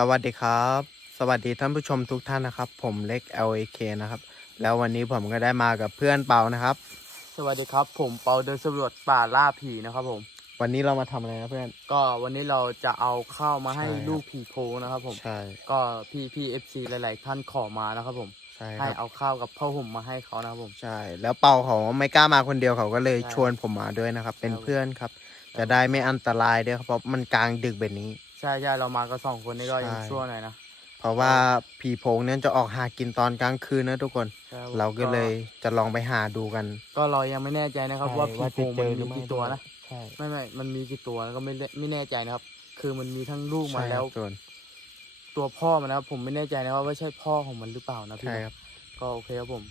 สวัสดีครับ สวัสดีท่านผู้ชมทุกท่านนะครับ ผมเล็ก LAK นะครับ แล้ววันนี้ผมก็ได้มากับเพื่อนเปานะครับ สวัสดีครับ ผมเปาเดินสำรวจป่าล่าผีนะครับผม วันนี้เรามาทำอะไรนะเพื่อน ก็วันนี้เราจะเอาข้าวมาให้ใช่ครับ ลูกผีโพงนะครับผม ใช่ ก็พี่พี่เอฟซีหลาย ๆ ท่านขอมานะครับผม ใช่คให้รับเอาข้าวกับผ้าห่มมาให้เขานะครับผม ใช่ แล้วเปาเขาไม่กล้ามาคนเดียวเขาก็เลยใช่ชวนผมมาด้วยนะครับ เป็นครับ เพื่อนครับ จะได้ไม่อันตรายด้วยครับเพราะมันกลางดึกแบบนี้ ใช่ใช่เรามาก็สองคนนี่ก็ยังใช่ชั่วหน่อยนะ เพราะว่าผีโพงเนี่ยจะออกหากินตอนกลางคืนนะทุกคนใช่คบเราก็เลยจะลองไปหาดูกัน ก็เรายังไม่แน่ใจนะครับ ว่าผีโพงมันมีกี่ตัวนะใช่ไม่ไม่มันมีกี่ตัวก็ไม่แน่ไม่แน่ใจนะครับ คือมันมีทั้งลูกมาใช่แล้วครับทุกคนตัวพ่อมันนะครับผมไม่แน่ใจนะครับว่าใช่พ่อของมันหรือเปล่านะพี่ใช่นะครับ ก็โอเคครับผม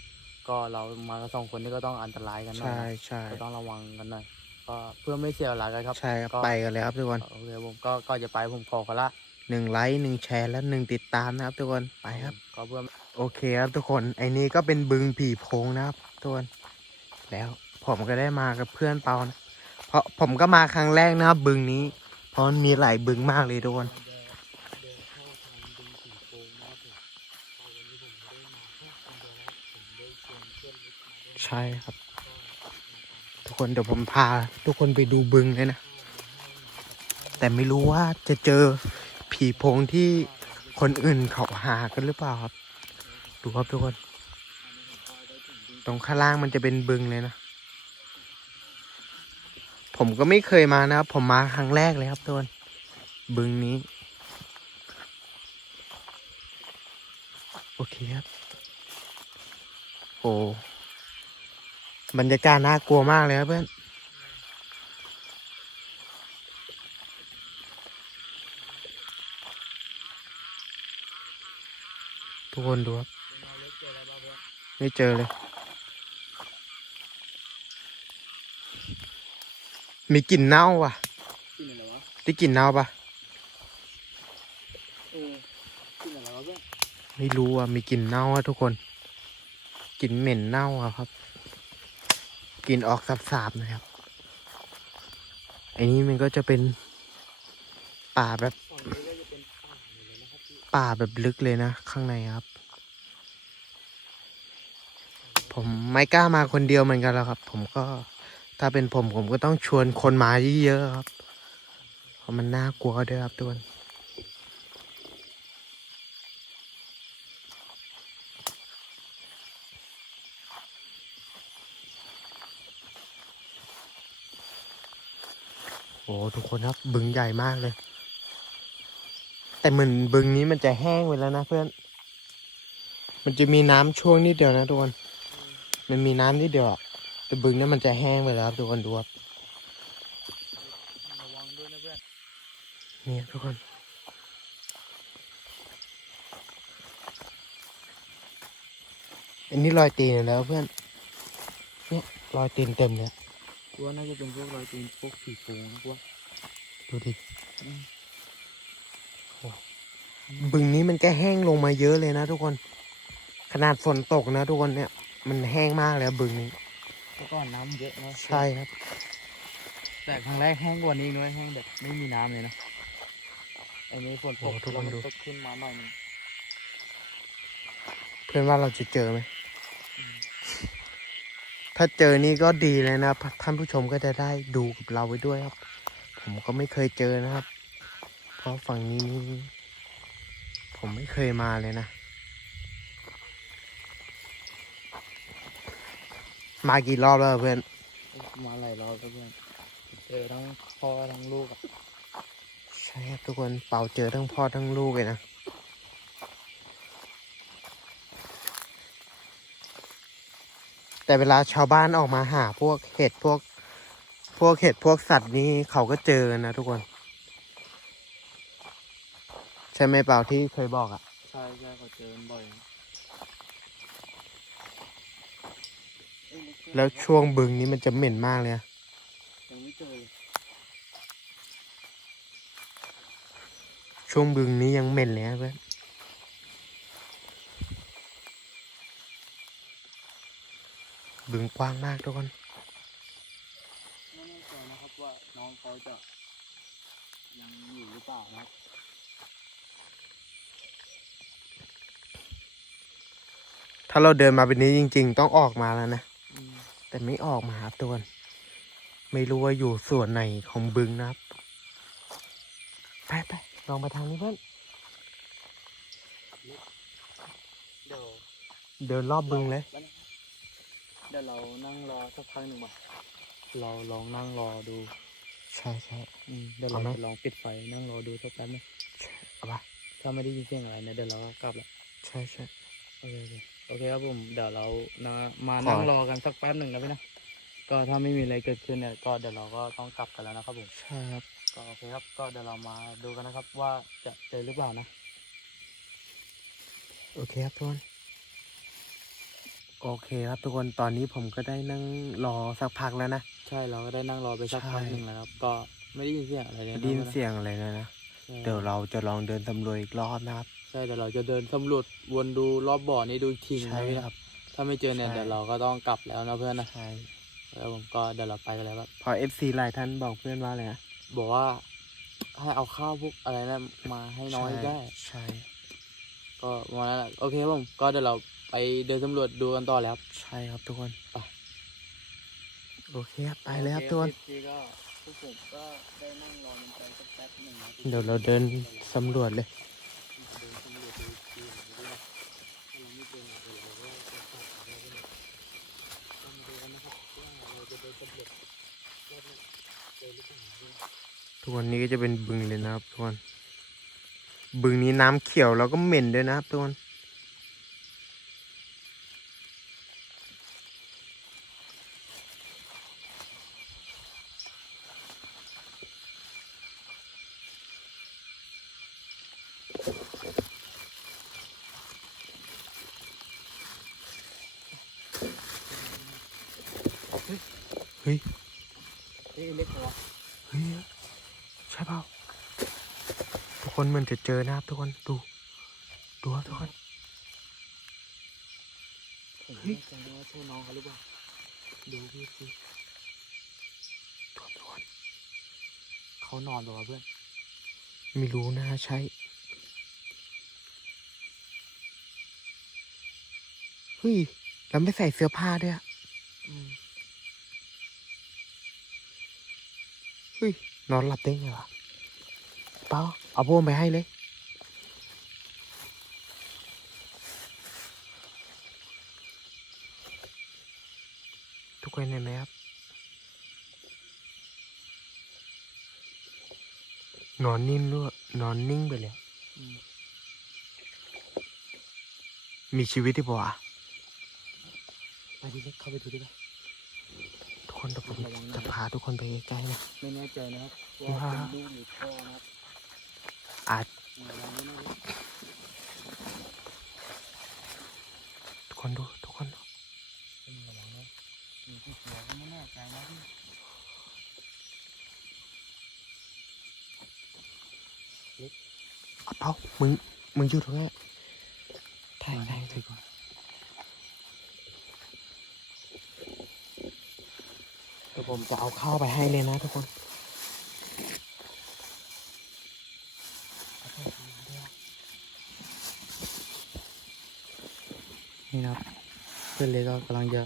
ก็เรามากันสองคนนี่ก็ต้องอันตรายกันหน่อยใช่นะใช่ ก็ต้องระวังกันหน่อย ก็เพื่อไม่เสียเวลากันครับใช่ครับก็ไปกันเลยครับทุกคนโอเคผมก็ก็จะไปผมขอกันละหนึ่งไลค์หนึ่งแชร์และหนึ่งติดตามนะครับ ทุกคนไปครับก็เพื่อโอเคครับทุกคนไอ้นี่ก็เป็นบึงผีโพงนะครับทุกคนแล้วผมก็ได้มากับเพื่อนเปานะเพราะผมก็มาครั้งแรกนะครับบึงนี้ เพราะมันมีหลายบึงมากเลยทุกคนใช่ครับ ทุกคนเดี๋ยวผมพา ทุกคนไปดูบึงเลยนะ แต่ไม่รู้ว่าจะเจอผีโพงที่คนอื่นเขาหากันหรือเปล่าครับ ดูครับทุกคน ตรงข้างล่างมันจะเป็นบึงเลยนะ ผมก็ไม่เคยมานะครับ ผมมาครั้งแรกเลยครับทุกคน บึงนี้ โอเคครับ โอ้ บรรยากาศน่ากลัวมากเลยครับเพื่อนทุกคนดูครับไม่เจอเลย มีกลิ่นเน่าว่ะกินอะไรวะได้กลิ่นเน่าปะเออกินอะไรวะเพื่อนไม่รู้อะ มีกลิ่นเน่าอะทุกคน กลิ่นเหม็นเน่าอะครับ กลิ่นออกสาบๆนะครับไอ้นี้มันก็จะเป็นป่าแบบป่าหมดเลยนะครับพี่ป่าแบบลึกเลยนะ ข้างในครับ ผมไม่กล้ามาคนเดียวเหมือนกันแล้วครับ ผมก็ถ้าเป็นผมผมก็ต้องชวนคนมาเยอะๆครับ เพราะมันน่ากลัวด้วยครับทุกคน โอ้ทุกคนครับบึงใหญ่มากเลย แต่เหมือนบึงนี้มันจะแห้งไปแล้วนะเพื่อน มันจะมีน้ำช่วงนิดเดียวนะทุกคน มันมีน้ำนิดเดียวอะแต่บึงนั้นมันจะแห้งไปแล้วครับทุกคนดูครับระวังด้วยนะเพื่อนนี่ทุกคนอันนี้รอยตีนแล้วเพื่อน เนี่ยรอยตีนเต็มเลย กูว่าน่าจะเป็นพวกรอยตีนพวกผีโพงนะกูว่าดูดิอืมโอ้บึงนี้มันก็แห้งลงมาเยอะเลยนะทุกคน ขนาดฝนตกนะทุกคนเนี่ย มันแห้งมากแล้วบึงนี้แล้วก็น้ำเยอะนะใช่ครับ แต่ครั้งแรกแห้งกว่านี้ด้วยแห้งแบบไม่มีน้ำเลยนะอันนี้ฝนตโอ้กทุกคนดูแล้วมัตกขึ้นมาหน่อยนึงเพื่อนว่าเราจะเจอไหม ถ้าเจอนี่ก็ดีเลยนะครับท่านผู้ชมก็จะได้ดูกับเราไว้ด้วยครับ ผมก็ไม่เคยเจอนะครับ เพราะฝั่งนี้นี่ผมไม่เคยมาเลยนะ มากี่รอบแล้วเพื่อน มาหลายรอบแล้วเพื่อน เจอทั้งพ่อทั้งลูกอะใช่ครับทุกคนเป่าเจอทั้งพ่อทั้งลูกเลยนะ แต่เวลาชาวบ้านออกมาหาพวกเห็ดพวก พวกเห็ดพวกสัตว์นี้เขาก็เจอกันนะทุกคน ใช่ไหมเปล่าที่เคยบอกอะ่ะใช่ใช่เขาเจอกันบ่อยนะเอ้ยไม่เจอแล้วช่วงบึงนี้มันจะเหม็นมากเลยนะยังไม่เจอเลยช่วงบึงนี้ยังเหม็นเลยนะเพื่อน บึงกว้างมากทุกคนไม่แน่ใจนะครับว่าน้องเขาจะยังอยู่หรือเปล่านะถ้าเราเดินมาเป็นนี้จริง ๆ ต้องออกมาแล้วนะแต่ไม่ออกมาครับทุกคนไม่รู้ว่าอยู่ส่วนไหนของบึงนะครับ ไปไปลองมาทางนี้เพื่อน เดินรอบบึงเลย ดี๋ยวเรานั่งรอสักพักหนึ่งมาเราลองนั่งรอดูใช่ใช่ อืมเดี๋ยวเราเอาไหม จะลองปิดไฟนั่งรอดูสักแป๊บนึงใช่เอาปะถ้าไม่ได้ยินเสียงอะไรเนี่ยเดี๋ยวเราก็กลับละใช่ใช่ โอเคโอเคโอเคครับผมเดี๋ยวเรานะมาขอนั่งรอกันสักแป๊บหนึ่งนะพี่นะก็ถ้าไม่มีอะไรเกิดขึ้นเนี่ยก็เดี๋ยวเราก็ต้องกลับกันแล้วนะครับผมใช่ครับก็โอเคครับก็เดี๋ยวเรามาดูกันนะครับ ว่าจะเจอหรือเปล่านะ โอเคครับทุกคน โอเคครับทุกคนตอนนี้ผมก็ได้นั่งรอสักพักแล้วนะ ใช่เราก็ได้นั่งรอไปสักใช่พักหนึ่งแล้วครับ ก็ไม่ได้ยินเสียงอะไรเลยไม่นะได้ยินเสียงอะไรเลยนะใช่เดี๋ยวเราจะลองเดินสำรวจอีกรอบนะครับ ใช่แต่เราจะเดินสำรวจวนดูรอบบ่อนี้ดูอีกทีหนึงใช่นะพี่ครับ ถ้าไม่เจอเนี่ยใช่เดี๋ยวเราก็ต้องกลับแล้วนะเพื่อนนะใช่แล้วผมก็เดี๋ยวเราไปกันแล้วครับพอเอฟซีหลายท่านบอกเพื่อนว่าอะไรนะบอกว่าให้เอาข้าวพวกอะไรนะมาให้น้อยใช่ได้ ใช่ ก็ประมาณนั้นแหละโอเคครับผมก็เดี๋ยวเรา ไปเดินสำรวจดูกันต่อแล้วครับ ใช่ครับทุกคนไปโอเคครับไปเลยครับทุกคนทีก็พวกผมก็ได้นั่งรอมันไปสักแป๊บหนึ่งนะเดี๋ยวเราเดินสำรวจเลยเดินสำรวจดูทีหนึ่งด้วยนะถ้าเราไม่เจออะไรเราก็จะกลับแล้วก็ต้องมาดูกันนะครับว่าเราจะเดินสำรวจรอบนี้เจอหรือเปล่าเนี่ยทุกวันนี้ก็จะเป็นบึงเลยนะครับทุกคนบึงนี้น้ำเขียวแล้วก็เหม็นด้วยนะครับทุกคน เฮ้ยเล็กเหรอเฮ้ยใช่เปล่าทุกคนเหมันจะเจอนะครับทุกคนดูดูครับทุกคนผมเฮ้ไม่ยแน่ใจว่าใช่น้องเขาหรือเปล่าดูพี่สิทุกคนทุกคนเขานอนหรอวะเพื่อนไม่รู้นะใช่เฮ้ยแล้วไม่ใส่เสื้อผ้าด้วยอะ อืมเฮ้ยนอนหลับได้ไงวะเปล่าเอาพวกไปให้เลยทุกคนเห็นไหมครับ นอนนิ่งด้วยนอนนิ่งไปเลยอืมมีชีวิตที่ปะวะไปดิเล็กเข้าไปดูดิป่ะทุก คนเดี๋ยวผมระวังนะจะพาทุกคนไปใกล้ๆนะไม่แน่ใจนะครับว่าว่าเป็นลูกหรือพ่อนะครับอาจมาลองดูนะทุกคนดูทุกคนดูเป็นระวังนะมีที่เสียก็ไม่แน่ใจนะพี่เอาเปล่ามึงมึงอยู่ตรงนี้ถ่ายถ่ายถ่ายก่อนเดี๋ยว ผมจะเอาข้าวไปให้เลยนะทุกคนนี่นะครับเพื่อนเล็กก็กำลังจะ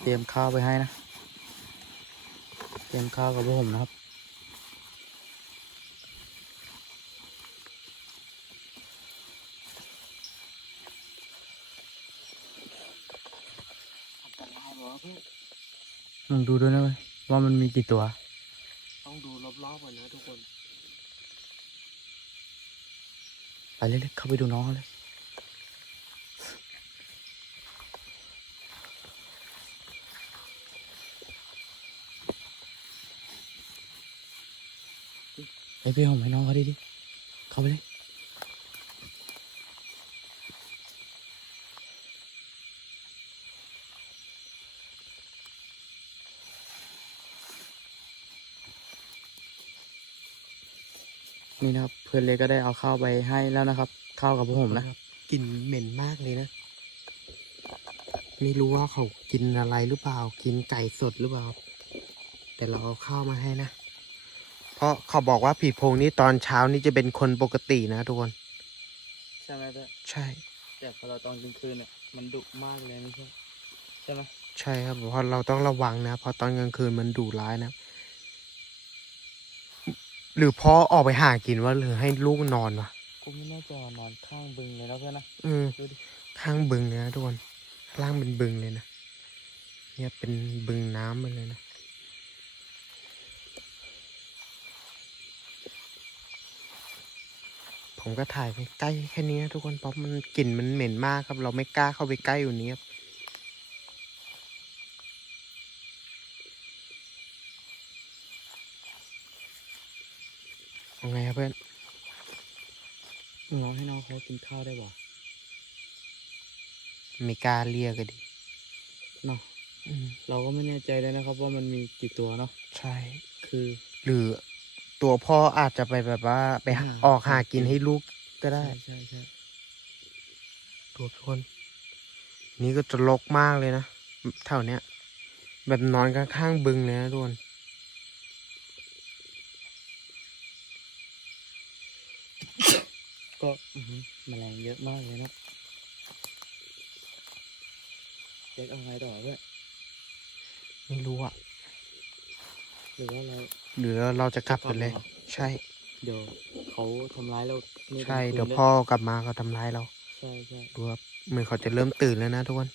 เตรียมข้าวไปให้นะ เตรียมข้าวกับพวกผมนะครับ อันตรายเหรอเพื่อน ลอง ดูด้วยนะเว้ยว่ามันมีกี่ตัว ต้องดูรอบๆก่อนนะทุกคน ไปเล็กๆเข้าไปดูน้องเขาเลยไอพี่ผมให้น้องเขาดิดิเข้าไปเลย นี่นะครับ เพื่อนเล็กก็ได้เอาข้าวไปให้แล้วนะครับ ข้าวกับพวกผมนะกลิ่นเหม็นมากเลยนะ ไม่รู้ว่าเขากินอะไรหรือเปล่า กินไก่สดหรือเปล่า แต่เราเอาข้าวมาให้นะ เพราะเขาบอกว่าผีโพงนี้ตอนเช้านี่จะเป็นคนปกตินะทุกคน ใช่ไหมเพื่อนใช่ แต่แต่พอเราตอนกลางคืนเนี่ยมันดุมากเลยไม่ใช่ใช่ไหมใช่ครับเพราะเราต้องระวังนะเพราะตอนกลางคืนมันดุร้ายนะ หรือพ่อออกไปหากินว่าหรือให้ลูกนอนวะกูไม่แน่ใจว่านอนข้างบึงเลยนะเพื่อนนะอืมดูดิข้างบึงเลยนะทุกคนข้างล่างเป็นบึงเลยนะเนี่ยเป็นบึงน้ำมันเลยนะผมก็ถ่ายไปใกล้แค่นี้นะทุกคนเพราะมันกลิ่นมันเหม็นมากครับ เราไม่กล้าเข้าไปใกล้อยู่นี้ครับเอาไงครับเพื่อน มึงลองให้น้องเขากินข้าวได้บ่ไม่กล้าเรียกก็ดีเนาะอืมเราก็ไม่แน่ใจเลยนะครับ ว่ามันมีกี่ตัวเนาะใช่ คือ หรือตัวพ่ออาจจะไปแบบว่า ไปหาหาออกหากินให้ลูกก็ได้ ใช่ใช่ใช่ตัวทุกคน นี่ก็จะรกมากเลยนะแถวเนี้ย แบบนอนข้างๆบึงเลยนะทุกคนก็อื้อหือ แมลงเยอะมากเลยนะเด็กเอาไงต่อเพื่อนไม่รู้อะหรือว่าเรา หรือเราจะกลับกันเลย กลับเหรอ ใช่ เดี๋ยวเขาทำร้ายเรานี่ใช่กลางคืนเดี๋ยวพ่อกลับมาเขาทำร้ายเราใช่ใช่ดูครับเหมือนเขาจะเริ่มตื่นแล้วนะทุกคน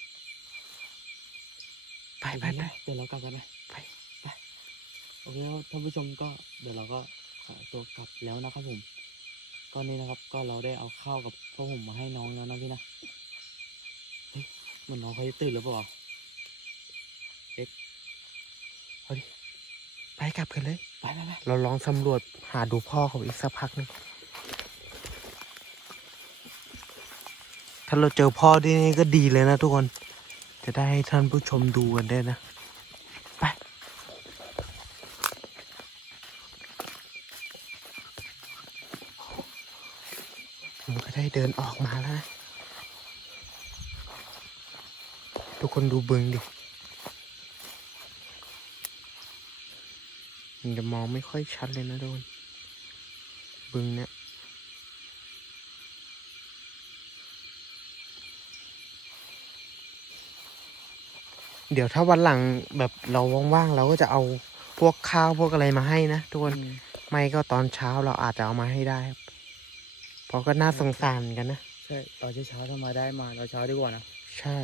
ไปไปไป เดี๋ยวเรากลับกันนะไป ไปโอเคครับท่านผู้ชมก็เดี๋ยวเราก็ขอตัวกลับแล้วนะครับผม ก็นี่นะครับก็เราได้เอาข้าวกับพ่อผมมาให้น้องแล้วนะพี่นะเฮ้ยเหมือนน้องเขาจะตื่นหรือเปล่าไปกลับกันเลย ไปไปไปเราลองสำรวจหาดูพ่อเขาอีกสักพักหนึงถ้าเราเจอพ่อที่นี่ก็ดีเลยนะทุกคน จะได้ให้ท่านผู้ชมดูกันได้นะ ไป ผมก็ได้ เดินออกมาแล้วนะ ทุกคนดูบึงดิมันจะมองไม่ค่อยชัดเลยนะทุกคนบึงเนี่ยเดี๋ยวถ้าวันหลังแบบเราว่างๆเราก็จะเอาพวกข้าวพวกอะไรมาให้นะทุกคนอืมไม่ก็ตอนเช้าเราอาจจะเอามาให้ได้ครับ เพราะก็น่าสงสารเหมือนกันนะ ใช่ตอนเช้าๆถ้ามาได้มาเราเช้าดีกว่านะ ใช่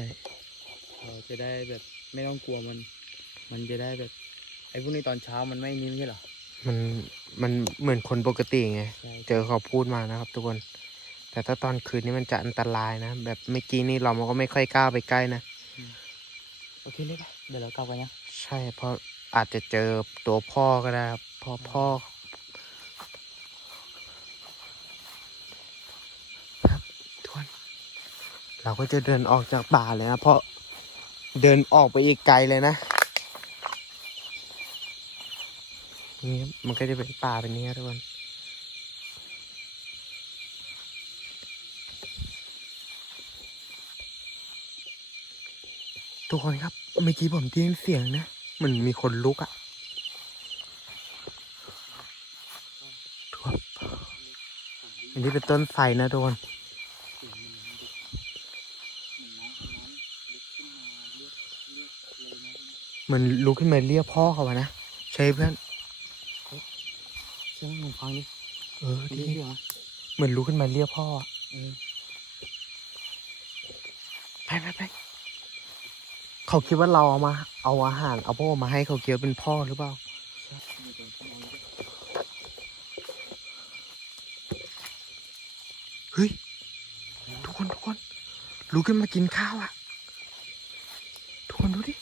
เราจะได้แบบไม่ต้องกลัวมัน มันจะได้แบบไอ้พวกนี้ตอนเช้ามันไม่นิ่มใช่เหรอ มันมันเหมือนคนปกติไง ใช่ เจอเขาพูดมานะครับ ทุกคน แต่ถ้าตอนคืนนี้มันจะอันตรายนะ แบบเมื่อกี้นี่เราก็ไม่ค่อยกล้าไปใกล้นะ โอเคเลยปะเดี๋ยวเรากลับกันนะ ใช่เพราะอาจจะเจอตัวพ่อก็ได้ครับเพ่อพ่อครับทุกคน เราก็จะเดินออกจากป่าเลยนะเพราะเดินออกไปอีกไกลเลยนะนี่มันก็จะเป็นป่าเป็นนี้ครับทุกคนทุกคนครับเมื่อกี้ผมได้ยินเสียงนะมันมีคนลุกอะทุกคนอันนี้เป็นต้นไทรนะทุกคน เหมือนลุกขึ้นมาเรียกพ่อเขาอะนะใช่เพื่อนใช่ไหมผมฟังดิเออไม่ที่ได้เสียงเหรอเหมือนลุกขึ้นมาเรียกพ่ออะเออไปไปไปเขาคิดว่าเราเอามา เอาอาหารเอาพ่อมาให้เขาคิดว่าเป็นพ่อหรือเปล่าใช่เดี๋ยวผมลองดิเฮ้ยทุกคนทุกคนลุกขึ้นมากินข้าวอะทุกคนดูดิ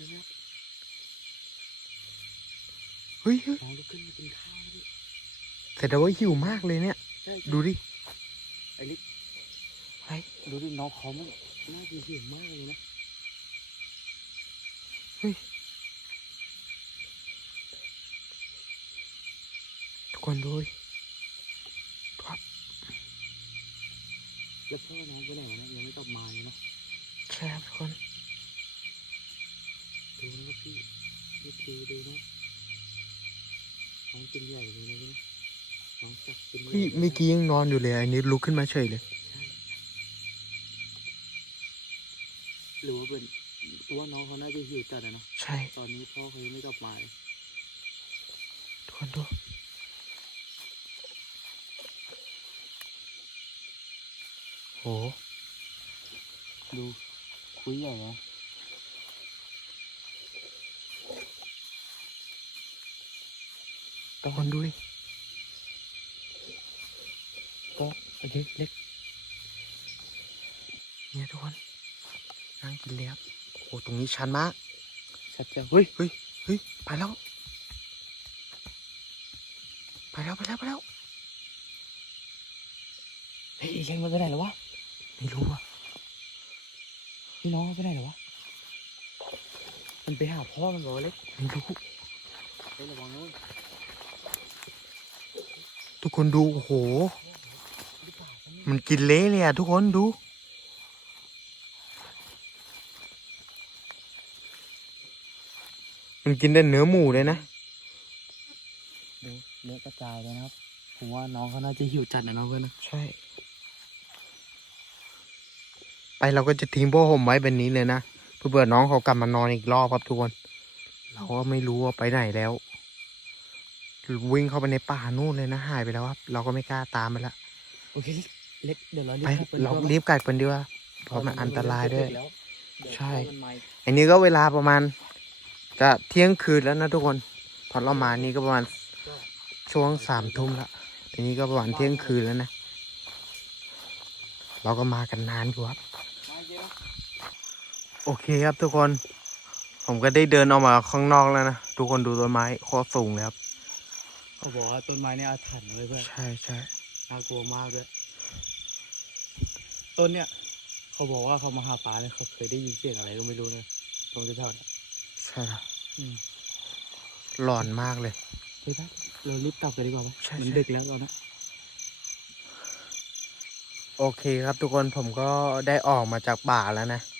ไปดิกินเจอแล้วเฮ้ยเฮ้ยน้องลุกขึ้นมากินข้าวนะดิแต่เดาว่าหิวมากเลยเนี่ย ใช่ดูดิไอ้ลิศเฮ้ยดูดิน้องเขามันน่าจะหิวมากเลยนะทุกคนดูดิแล้วพ่อน้องไปไหนวะเนี่ยยังไม่กลับมาเลยเนาะ ใช่ครับทุกคนดูนะครับ พี่พี่ดูดูนะน้องกินใหญ่เลยนะพี่น้องจับขึ้นเฮ้ยเมื่อกี้ยังนอนอยู่เลยอันนี้ลุกขึ้นมาเฉยเลย หรือว่าเป็นตัวน้องเขาน่าจะหิวจัดอะเนาะใช่ตอนนี้พ่อเขายังไม่กลับมาเลยทุกคนดูโหดูคุยใหญ่นะ ทุกคนดูดิก็เล็กเล็กเนี่ยทุกคนนั่งกินเลยครับโอ้ตรงนี้ชันมากชัดเจนเฮ้ยเฮ้ยเฮ้ยไปแล้วไปแล้วไปแล้วไปแล้วเฮ้ยไอ้เชงมันไปไหนแล้ววะไม่รู้อะพี่น้องมันไปไหนแล้ววะมันไปหาพ่อมันบอกเล็กไม่รู้เฮ้ยระวังนู้น ทุกคนดู โอ้โหหรือเปล่าฉันมันกินเละเลยอะทุกคนดูมันกินแต่เนื้อหมูเลยนะดูเละกระจายเลยนะครับ ผมว่าน้องเขาน่าจะหิวจัดนะน้องเพื่อนนะใช่ ไปเราก็จะทิ้งพวกผมไว้แบบนี้เลยนะเพื่อเผื่อน้องเขากลับมานอนอีกรอบครับทุกคน เราก็ไม่รู้ว่าไปไหนแล้ว วิ่งเข้าไปในป่านู่นเลยนะหายไปแล้วครับเราก็ไม่กล้าตามไปละโอเคเล็กเดี๋ยวเรารีไปบกลับเราดีกว่รีบกลับกันดีกว่าเพราะมันอันตรายด้วยแล้วเดี๋ยวใช่พ่อมันมาอีกอันนี้ก็เวลาประมาณ จะเที่ยงคืนแล้วนะทุกคนพอเรามานี่ก็ประมาณช่วงสามทุ่มละทีนี้ก็ประมาณเที่ยงคืนแล้วนะ เราก็มากันนานอยู่ครับมาเยอะโอเคครับทุกคน ผมก็ได้เดินออกมาข้างนอกแล้วนะ ทุกคนดูต้นไม้โคตรสูงเลยครับ เขาบอกว่าต้นไม้เนี่ยอาถรรพ์เลยเพื่อนใช่ใช่น่ากลัวมากเลยต้นเนี่ย เขาบอกว่าเขามาหาปลาเลยเขาเคยได้ยินเสียงอะไรก็ไม่รู้นะตรงที่แถวเนี่ยใช่ครับอืมหลอนมากเลย เฮ้ยปะเรารีบกลับกันดีกว่าปะใช่มันใช่ ดึกแล้วเรานะโอเคครับทุกคนผมก็ได้ออกมาจากป่าแล้วนะ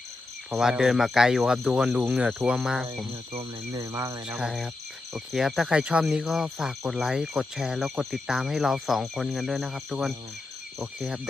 เพ ราะว่าเดินมาไกลอยู่ครับทุกคนดูเหงื่อท่วมมากผมเหนื่อยท่วมเลยเหนื่อยมากเลยนะใช่ครับโอเคครับถ้าใครชอบนี้ก็ฝากกดไลค์กดแชร์ แล้วกดติดตามให้เราสองคนกันด้วยนะครับ ทุกคนโอเคครับเดี๋ยว